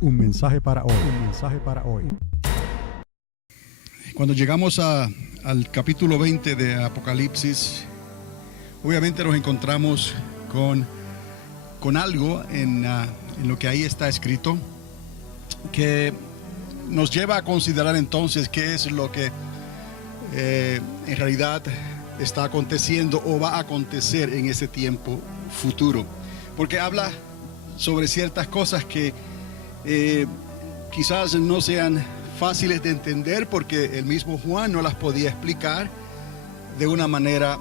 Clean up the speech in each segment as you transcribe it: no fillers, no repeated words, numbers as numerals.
Un mensaje para hoy. Un mensaje para hoy. Cuando llegamos al capítulo 20 de Apocalipsis, obviamente nos encontramos con algo en lo que ahí está escrito que nos lleva a considerar entonces qué es lo que en realidad está aconteciendo o va a acontecer en ese tiempo futuro, porque habla sobre ciertas cosas que quizás no sean fáciles de entender, porque el mismo Juan no las podía explicar de una manera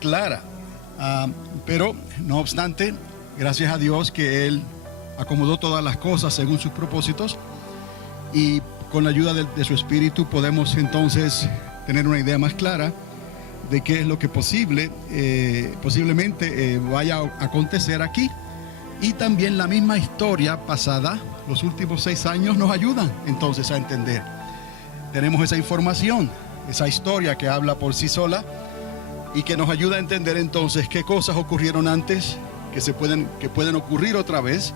clara, pero no obstante, gracias a Dios que Él acomodó todas las cosas según sus propósitos, y con la ayuda de su Espíritu podemos entonces tener una idea más clara de qué es lo que posiblemente vaya a acontecer aquí. Y también la misma historia pasada, los últimos 6 años, nos ayudan entonces a entender. Tenemos esa información, esa historia que habla por sí sola y que nos ayuda a entender entonces qué cosas ocurrieron antes, que pueden ocurrir otra vez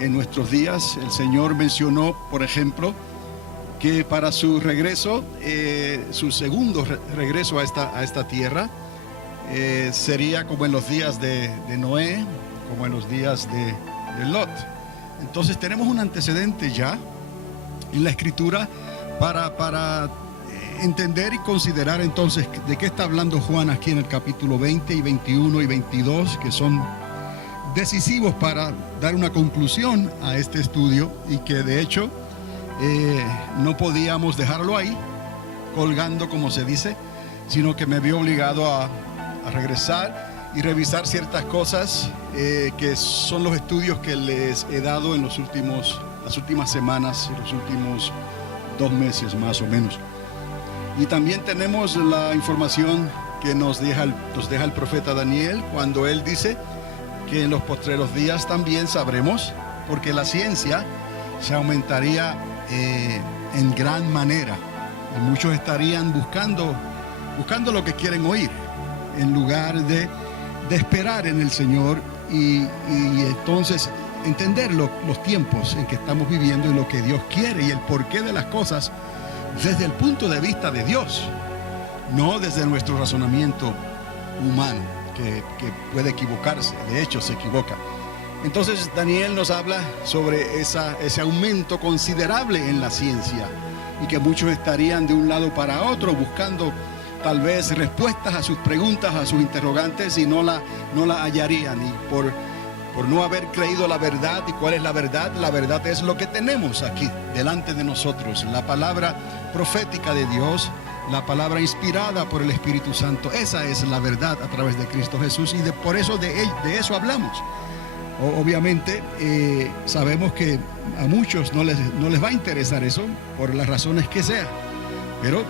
en nuestros días. El Señor mencionó, por ejemplo, que para su regreso, su segundo regreso a esta tierra, sería como en los días de Noé, como en los días de Lot. Entonces tenemos un antecedente ya en la Escritura para entender y considerar entonces de qué está hablando Juan aquí en el capítulo 20 y 21 y 22, que son decisivos para dar una conclusión a este estudio, y que de hecho no podíamos dejarlo ahí colgando, como se dice, sino que me vio obligado a regresar y revisar ciertas cosas que son los estudios que les he dado en las últimas semanas, en los últimos 2 meses más o menos. Y también tenemos la información que nos deja el profeta Daniel, cuando él dice que en los postreros días también sabremos, porque la ciencia se aumentaría en gran manera, y muchos estarían buscando lo que quieren oír, en lugar de esperar en el Señor y entonces entender los tiempos en que estamos viviendo y lo que Dios quiere y el porqué de las cosas desde el punto de vista de Dios, no desde nuestro razonamiento humano, que puede equivocarse. De hecho se equivoca. Entonces Daniel nos habla sobre ese aumento considerable en la ciencia, y que muchos estarían de un lado para otro buscando tal vez respuestas a sus preguntas, a sus interrogantes, y no la hallarían, y por no haber creído la verdad. ¿Y cuál es la verdad? La verdad es lo que tenemos aquí delante de nosotros, la palabra profética de Dios, la palabra inspirada por el Espíritu Santo. Esa es la verdad a través de Cristo Jesús, y por eso de eso hablamos. Obviamente sabemos que a muchos no les va a interesar eso, por las razones que sea, pero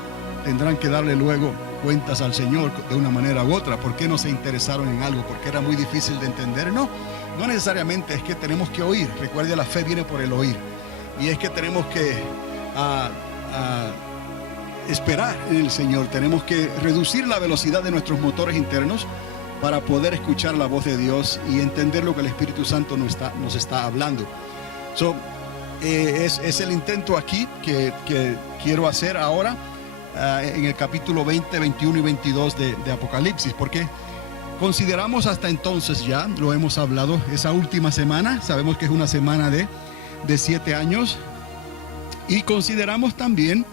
tendrán que darle luego cuentas al Señor de una manera u otra. ¿Por qué no se interesaron en algo? ¿Porque era muy difícil de entender? No necesariamente es que tenemos que oír. Recuerde, la fe viene por el oír, y es que tenemos que esperar en el Señor. Tenemos que reducir la velocidad de nuestros motores internos para poder escuchar la voz de Dios y entender lo que el Espíritu Santo nos está hablando. Es el intento aquí que quiero hacer ahora en el capítulo 20, 21 y 22 de Apocalipsis, porque consideramos hasta entonces, ya lo hemos hablado, esa última semana. Sabemos que es una semana de 7 años, y consideramos también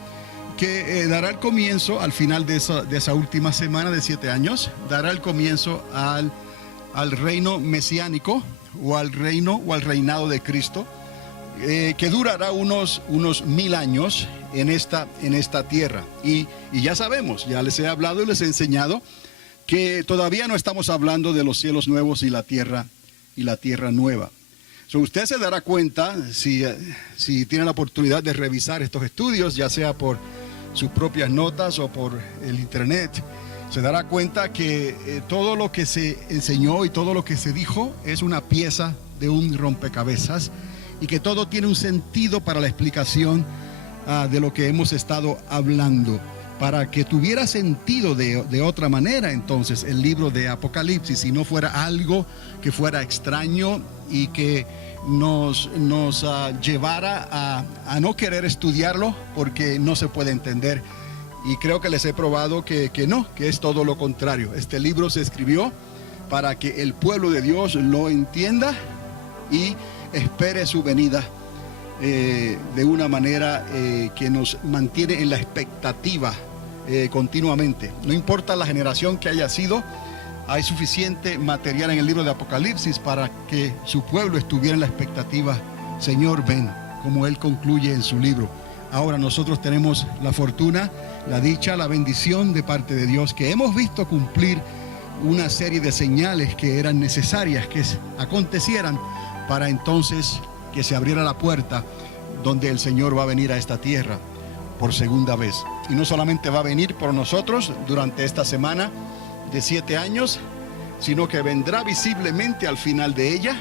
que dará el comienzo al final de esa última semana de 7 años, dará el comienzo al reino mesiánico, o al reinado de Cristo, que durará unos 1000 años en esta tierra. Y ya sabemos, ya les he hablado y les he enseñado que todavía no estamos hablando de los cielos nuevos y la tierra nueva. Usted se dará cuenta, si tiene la oportunidad de revisar estos estudios, ya sea por sus propias notas o por el internet, se dará cuenta que todo lo que se enseñó y todo lo que se dijo es una pieza de un rompecabezas, y que todo tiene un sentido para la explicación de lo que hemos estado hablando. Para que tuviera sentido de otra manera, entonces, el libro de Apocalipsis, si no fuera algo que fuera extraño y que nos llevara a no querer estudiarlo porque no se puede entender. Y creo que les he probado que es todo lo contrario. Este libro se escribió para que el pueblo de Dios lo entienda y espere su venida de una manera que nos mantiene en la expectativa continuamente. No importa la generación que haya sido, hay suficiente material en el libro de Apocalipsis para que su pueblo estuviera en la expectativa. Señor, ven, como Él concluye en su libro. Ahora nosotros tenemos la fortuna, la dicha, la bendición de parte de Dios, que hemos visto cumplir una serie de señales que eran necesarias que acontecieran para entonces que se abriera la puerta donde el Señor va a venir a esta tierra por segunda vez. Y no solamente va a venir por nosotros durante esta semana de 7 años, sino que vendrá visiblemente al final de ella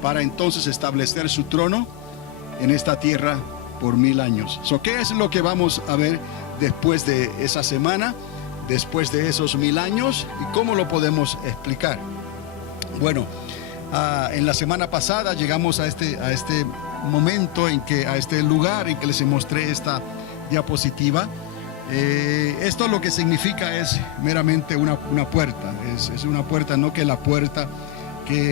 para entonces establecer su trono en esta tierra por 1000 años. ¿Qué es lo que vamos a ver después de esa semana, después de esos 1000 años, y cómo lo podemos explicar? Bueno, en la semana pasada llegamos a este momento a este lugar en que les mostré esta diapositiva. Esto lo que significa es meramente una puerta. Es una puerta, no que la puerta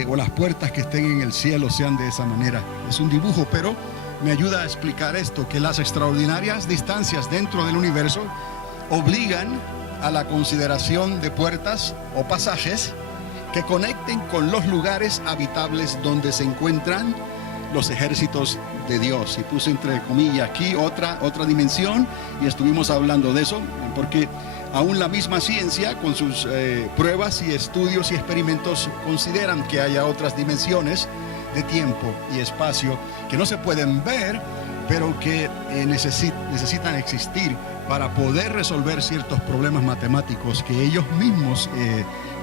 o las puertas que estén en el cielo sean de esa manera. Es un dibujo, pero me ayuda a explicar esto, que las extraordinarias distancias dentro del universo obligan a la consideración de puertas o pasajes que conecten con los lugares habitables donde se encuentran los ejércitos de Dios. Y puse entre comillas aquí otra dimensión, y estuvimos hablando de eso, porque aún la misma ciencia con sus pruebas y estudios y experimentos consideran que haya otras dimensiones de tiempo y espacio que no se pueden ver, pero que necesitan existir para poder resolver ciertos problemas matemáticos que ellos mismos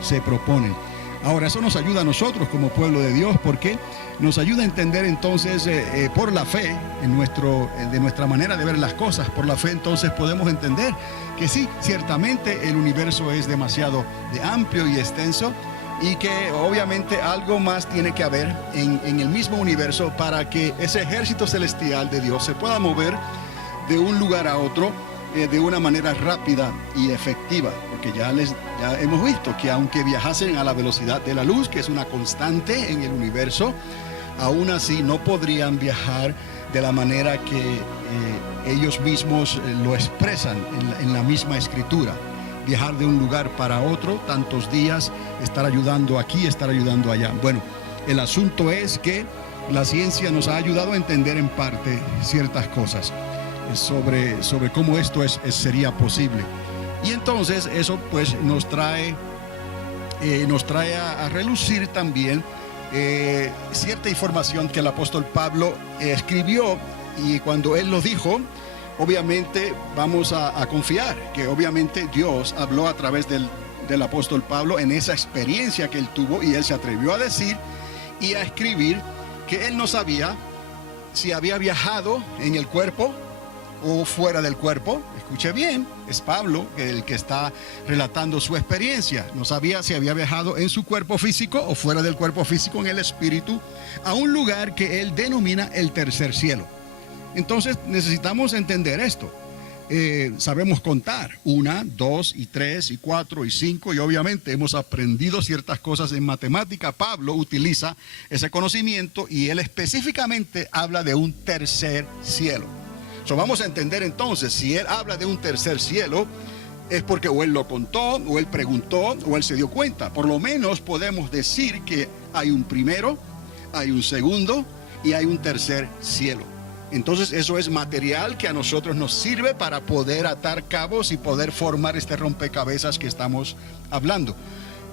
se proponen. Ahora, eso nos ayuda a nosotros como pueblo de Dios, porque nos ayuda a entender entonces por la fe, de nuestra manera de ver las cosas, por la fe entonces podemos entender que sí, ciertamente el universo es demasiado amplio y extenso, y que obviamente algo más tiene que haber en el mismo universo para que ese ejército celestial de Dios se pueda mover de un lugar a otro de una manera rápida y efectiva, porque ya hemos visto que aunque viajasen a la velocidad de la luz, que es una constante en el universo, aún así no podrían viajar de la manera que ellos mismos lo expresan en la misma escritura. Viajar de un lugar para otro, tantos días, estar ayudando aquí, estar ayudando allá. Bueno, el asunto es que la ciencia nos ha ayudado a entender en parte ciertas cosas sobre cómo esto sería posible. Y entonces eso pues nos trae a relucir también cierta información que el apóstol Pablo escribió, y cuando él lo dijo, obviamente vamos a confiar que obviamente Dios habló a través del apóstol Pablo en esa experiencia que él tuvo, y él se atrevió a decir y a escribir que él no sabía si había viajado en el cuerpo o fuera del cuerpo. Escuche bien, es Pablo el que está relatando su experiencia. No sabía si había viajado en su cuerpo físico o fuera del cuerpo físico, en el espíritu, a un lugar que él denomina el tercer cielo. Entonces necesitamos entender esto. Sabemos contar 1, 2, 3, 4, 5, y obviamente hemos aprendido ciertas cosas en matemática. Pablo utiliza ese conocimiento y él específicamente habla de un tercer cielo. Vamos a entender entonces, si él habla de un tercer cielo, es porque o él lo contó, o él preguntó, o él se dio cuenta. Por lo menos podemos decir que hay un primero, hay un segundo y hay un tercer cielo. Entonces eso es material que a nosotros nos sirve para poder atar cabos y poder formar este rompecabezas que estamos hablando.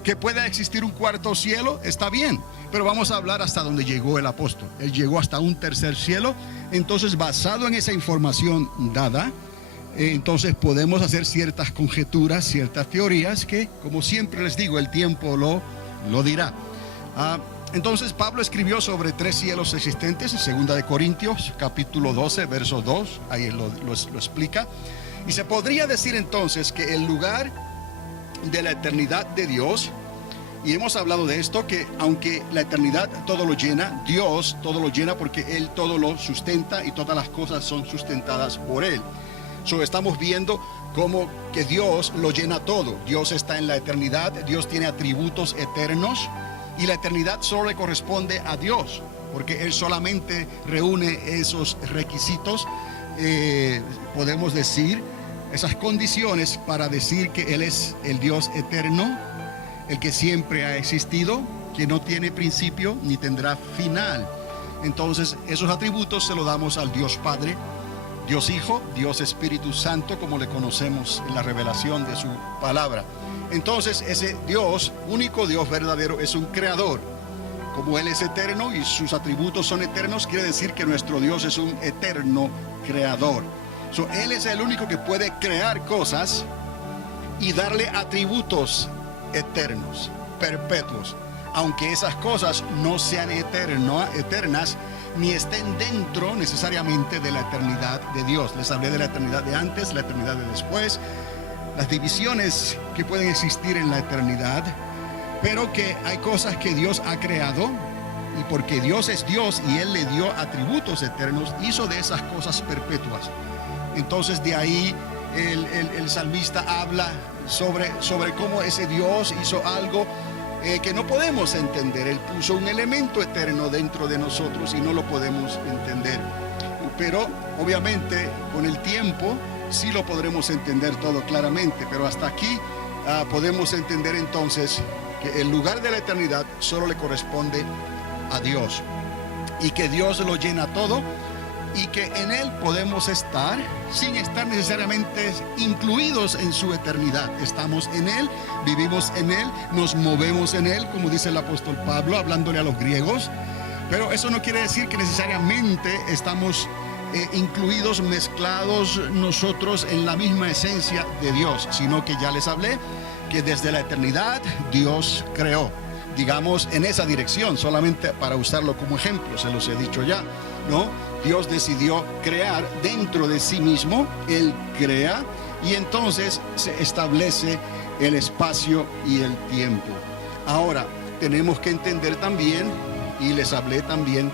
Que pueda existir un cuarto cielo, está bien, pero vamos a hablar hasta donde llegó el apóstol. Él llegó hasta un tercer cielo. Entonces, basado en esa información dada, entonces podemos hacer ciertas conjeturas, ciertas teorías que, como siempre les digo, el tiempo lo dirá. Entonces Pablo escribió sobre 3 cielos existentes en 2 de Corintios capítulo 12 verso 2, ahí lo explica. Y se podría decir entonces que el lugar de la eternidad de Dios Y hemos hablado de esto, que aunque la eternidad todo lo llena, Dios todo lo llena porque Él todo lo sustenta y todas las cosas son sustentadas por Él. Estamos viendo cómo que Dios lo llena todo. Dios está en la eternidad, Dios tiene atributos eternos y la eternidad solo le corresponde a Dios, porque Él solamente reúne esos requisitos, podemos decir, esas condiciones para decir que Él es el Dios eterno, el que siempre ha existido, que no tiene principio ni tendrá final. Entonces esos atributos se los damos al Dios Padre, Dios Hijo, Dios Espíritu Santo, como le conocemos en la revelación de su palabra. Entonces ese Dios, único Dios verdadero, es un creador. Como Él es eterno y sus atributos son eternos, quiere decir que nuestro Dios es un eterno creador. Él es el único que puede crear cosas y darle atributos eternos, perpetuos, aunque esas cosas no sean eternas, ni estén dentro necesariamente de la eternidad de Dios. Les hablé de la eternidad de antes, la eternidad de después, las divisiones que pueden existir en la eternidad, pero que hay cosas que Dios ha creado, y porque Dios es Dios y Él le dio atributos eternos, hizo de esas cosas perpetuas. Entonces de ahí el salmista habla sobre cómo ese Dios hizo algo que no podemos entender. Él puso un elemento eterno dentro de nosotros y no lo podemos entender. Pero obviamente con el tiempo sí lo podremos entender todo claramente. Pero hasta aquí podemos entender entonces que el lugar de la eternidad solo le corresponde a Dios. Y que Dios lo llena todo. Y que en Él podemos estar sin estar necesariamente incluidos en su eternidad. Estamos en Él, vivimos en Él, nos movemos en Él, como dice el apóstol Pablo, hablándole a los griegos. Pero eso no quiere decir que necesariamente estamos incluidos, mezclados nosotros en la misma esencia de Dios, sino que ya les hablé que desde la eternidad Dios creó. Digamos en esa dirección, solamente para usarlo como ejemplo, se los he dicho ya, ¿no? Dios decidió crear dentro de sí mismo, Él crea y entonces se establece el espacio y el tiempo. Ahora, tenemos que entender también, y les hablé también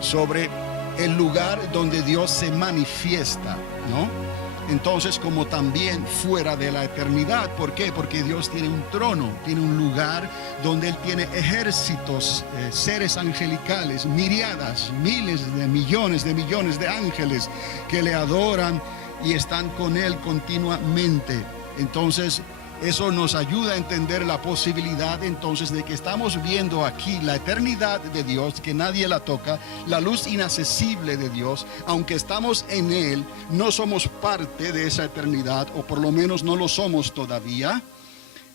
sobre el lugar donde Dios se manifiesta, ¿no? Entonces, como también fuera de la eternidad. ¿Por qué? Porque Dios tiene un trono, tiene un lugar donde Él tiene ejércitos, seres angelicales, miriadas, miles de millones de ángeles que le adoran y están con Él continuamente. Entonces, eso nos ayuda a entender la posibilidad entonces de que estamos viendo aquí la eternidad de Dios, que nadie la toca, la luz inaccesible de Dios. Aunque estamos en Él, no somos parte de esa eternidad, o por lo menos no lo somos todavía.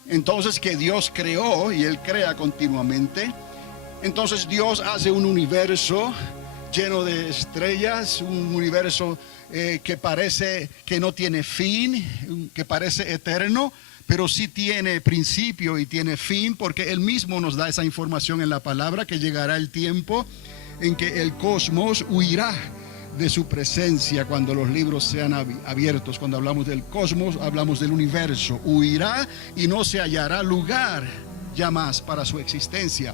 Entonces que Dios creó y Él crea continuamente. Entonces Dios hace un universo lleno de estrellas, un universo que parece que no tiene fin, que parece eterno, pero sí tiene principio y tiene fin, porque Él mismo nos da esa información en la palabra, que llegará el tiempo en que el cosmos huirá de su presencia cuando los libros sean abiertos. Cuando hablamos del cosmos, hablamos del universo. Huirá y no se hallará lugar ya más para su existencia.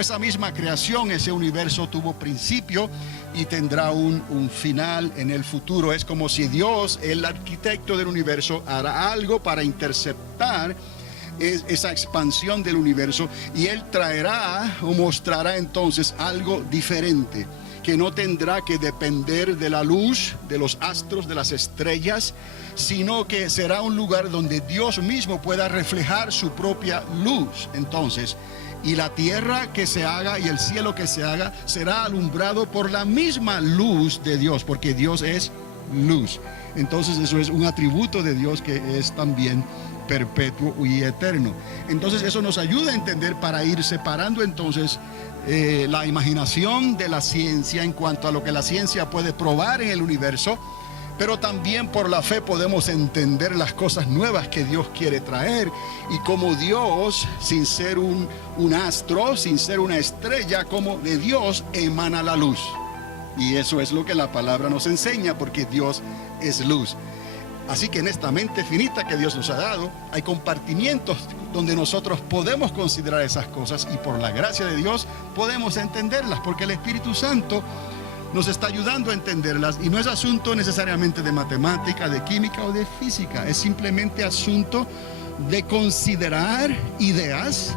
Esa misma creación, ese universo tuvo principio y tendrá un final en el futuro. Es como si Dios, el arquitecto del universo, hará algo para interceptar esa expansión del universo, y Él traerá o mostrará entonces algo diferente, que no tendrá que depender de la luz, de los astros, de las estrellas, sino que será un lugar donde Dios mismo pueda reflejar su propia luz. Entonces, y la tierra que se haga y el cielo que se haga será alumbrado por la misma luz de Dios, porque Dios es luz. Entonces eso es un atributo de Dios que es también perpetuo y eterno. Entonces eso nos ayuda a entender, para ir separando entonces la imaginación de la ciencia en cuanto a lo que la ciencia puede probar en el universo, pero también por la fe podemos entender las cosas nuevas que Dios quiere traer, y como Dios, sin ser un astro, sin ser una estrella, como de Dios emana la luz. Y eso es lo que la palabra nos enseña, porque Dios es luz. Así que en esta mente finita que Dios nos ha dado, hay compartimientos donde nosotros podemos considerar esas cosas y por la gracia de Dios podemos entenderlas, porque el Espíritu Santo nos está ayudando a entenderlas y no es asunto necesariamente de matemática, de química o de física, es simplemente asunto de considerar ideas,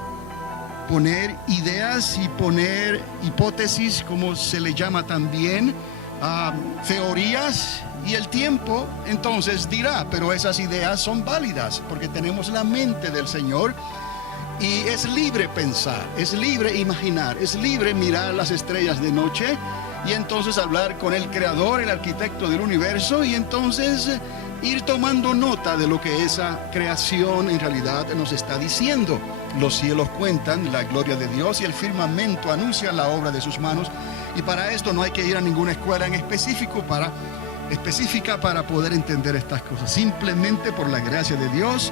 poner ideas y poner hipótesis, como se le llama también, teorías, y el tiempo entonces dirá, pero esas ideas son válidas porque tenemos la mente del Señor y es libre pensar, es libre imaginar, es libre mirar las estrellas de noche y entonces hablar con el creador, el arquitecto del universo, y entonces ir tomando nota de lo que esa creación en realidad nos está diciendo. Los cielos cuentan la gloria de Dios y el firmamento anuncia la obra de sus manos, y para esto no hay que ir a ninguna escuela en específica para poder entender estas cosas. Simplemente por la gracia de Dios,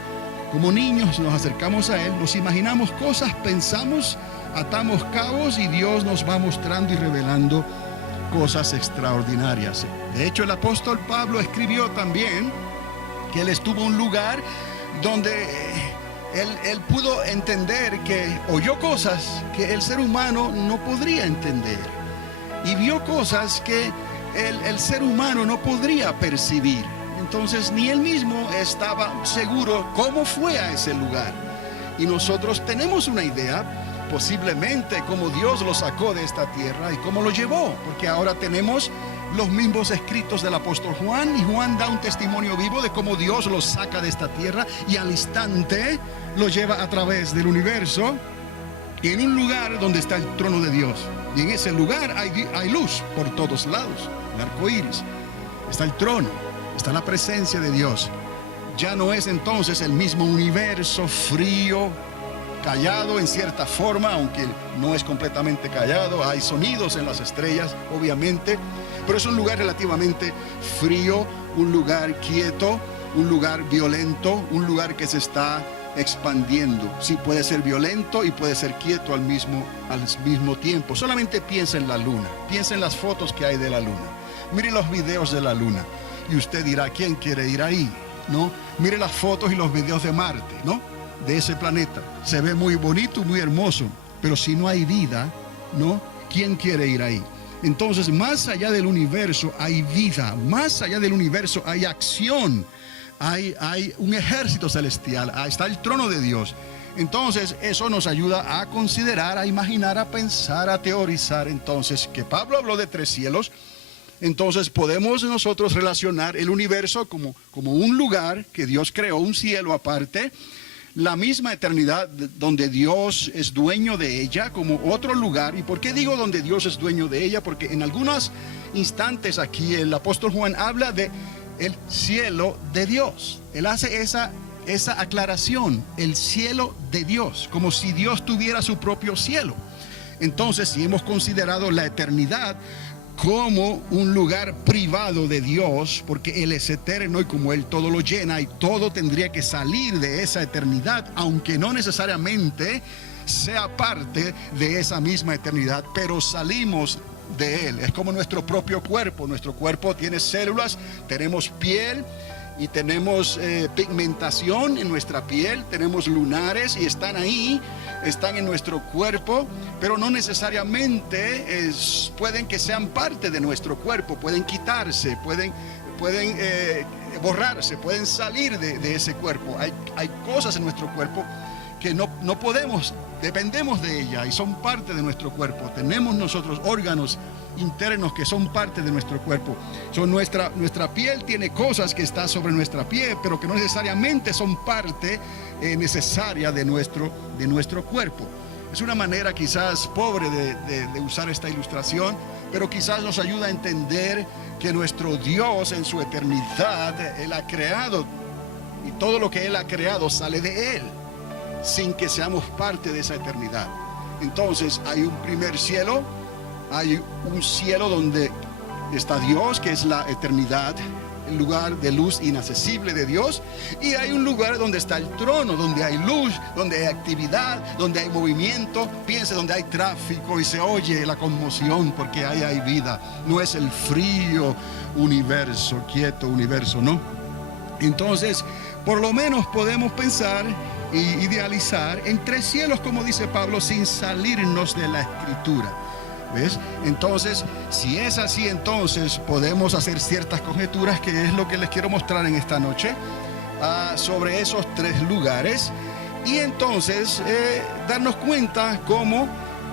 como niños nos acercamos a Él, nos imaginamos cosas, pensamos, atamos cabos y Dios nos va mostrando y revelando cosas extraordinarias. De hecho, el apóstol Pablo escribió también que él estuvo en un lugar donde él pudo entender que oyó cosas que el ser humano no podría entender y vio cosas que el ser humano no podría percibir. Entonces ni él mismo estaba seguro cómo fue a ese lugar. Y nosotros tenemos una idea, posiblemente cómo Dios lo sacó de esta tierra y cómo lo llevó, porque ahora tenemos los mismos escritos del apóstol Juan, y Juan da un testimonio vivo de cómo Dios lo saca de esta tierra y al instante lo lleva a través del universo en un lugar donde está el trono de Dios, y en ese lugar hay luz por todos lados, el arco iris, está el trono, está la presencia de Dios. Ya no es entonces el mismo universo frío, callado en cierta forma, aunque no es completamente callado, hay sonidos en las estrellas, obviamente, pero es un lugar relativamente frío, un lugar quieto, un lugar violento, un lugar que se está expandiendo. Sí, puede ser violento y puede ser quieto al mismo tiempo. Solamente piensa en la luna, piensa en las fotos que hay de la luna, mire los videos de la luna y usted dirá, ¿quién quiere ir ahí? ¿No? Mire las fotos y los videos de Marte, ¿no? De ese planeta. Se ve muy bonito, muy hermoso, pero si no hay vida, ¿no? ¿Quién quiere ir ahí? Entonces, más allá del universo hay vida, más allá del universo hay acción, hay un ejército celestial, está el trono de Dios. Entonces, eso nos ayuda a considerar, a imaginar, a pensar, a teorizar. Entonces, que Pablo habló de 3 cielos, entonces podemos nosotros relacionar el universo como un lugar que Dios creó, un cielo aparte, la misma eternidad donde Dios es dueño de ella como otro lugar. ¿Y por qué digo donde Dios es dueño de ella? Porque en algunos instantes aquí el apóstol Juan habla de el cielo de Dios. Él hace esa aclaración, el cielo de Dios, como si Dios tuviera su propio cielo. Entonces, si hemos considerado la eternidad como un lugar privado de Dios, porque Él es eterno y como Él todo lo llena y todo tendría que salir de esa eternidad, aunque no necesariamente sea parte de esa misma eternidad, pero salimos de Él. Es como nuestro propio cuerpo. Nuestro cuerpo tiene células, tenemos piel y tenemos pigmentación en nuestra piel, tenemos lunares y están ahí, están en nuestro cuerpo, pero no necesariamente pueden que sean parte de nuestro cuerpo, pueden quitarse, pueden borrarse, pueden salir de ese cuerpo. Hay cosas en nuestro cuerpo que no podemos, dependemos de ella y son parte de nuestro cuerpo. Tenemos nosotros órganos internos que son parte de nuestro cuerpo. Nuestra piel tiene cosas que están sobre nuestra piel, pero que no necesariamente son parte necesaria de nuestro cuerpo. Es una manera quizás pobre de usar esta ilustración, pero quizás nos ayuda a entender que nuestro Dios en su eternidad, Él ha creado, y todo lo que Él ha creado sale de Él, sin que seamos parte de esa eternidad. Entonces hay un primer cielo, hay un cielo donde está Dios, que es la eternidad, el lugar de luz inaccesible de Dios, y hay un lugar donde está el trono, donde hay luz, donde hay actividad, donde hay movimiento. Piense, donde hay tráfico y se oye la conmoción porque ahí hay vida. No es el frío universo, quieto universo, no. Entonces, por lo menos podemos pensar e idealizar en 3 cielos, como dice Pablo, sin salirnos de la Escritura. ¿Ves? Entonces, si es así, entonces podemos hacer ciertas conjeturas, que es lo que les quiero mostrar en esta noche, sobre esos 3 lugares. Y entonces darnos cuenta cómo,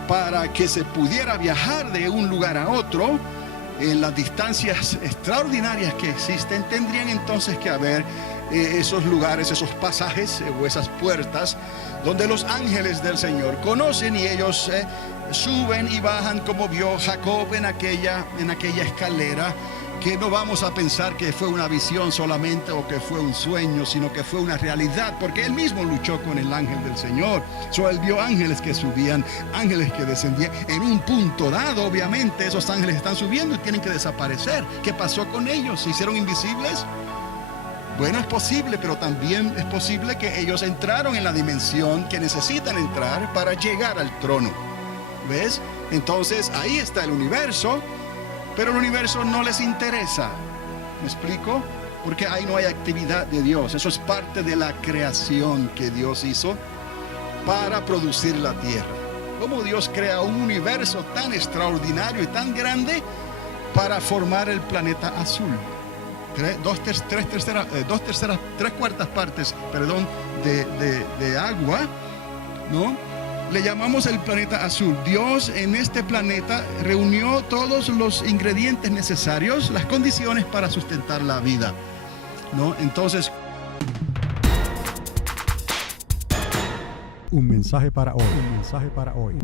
para que se pudiera viajar de un lugar a otro, en las distancias extraordinarias que existen, tendrían entonces que haber esos lugares, esos pasajes o esas puertas donde los ángeles del Señor conocen, y ellos suben y bajan, como vio Jacob en aquella escalera, que no vamos a pensar que fue una visión solamente o que fue un sueño, sino que fue una realidad, porque él mismo luchó con el ángel del Señor. Él vio ángeles que subían, ángeles que descendían. En un punto dado, obviamente, esos ángeles están subiendo y tienen que desaparecer. ¿Qué pasó con ellos? ¿Se hicieron invisibles? Bueno, es posible, pero también es posible que ellos entraron en la dimensión que necesitan entrar para llegar al trono. ¿Ves? Entonces, ahí está el universo. Pero el universo no les interesa. ¿Me explico? Porque ahí no hay actividad de Dios. Eso es parte de la creación que Dios hizo para producir la tierra. ¿Cómo Dios crea un universo tan extraordinario y tan grande para formar el planeta azul? 3/4 partes, de agua, ¿no? Le llamamos el planeta azul. Dios en este planeta reunió todos los ingredientes necesarios, las condiciones para sustentar la vida, ¿no? Entonces, Un mensaje para hoy. Un mensaje para hoy.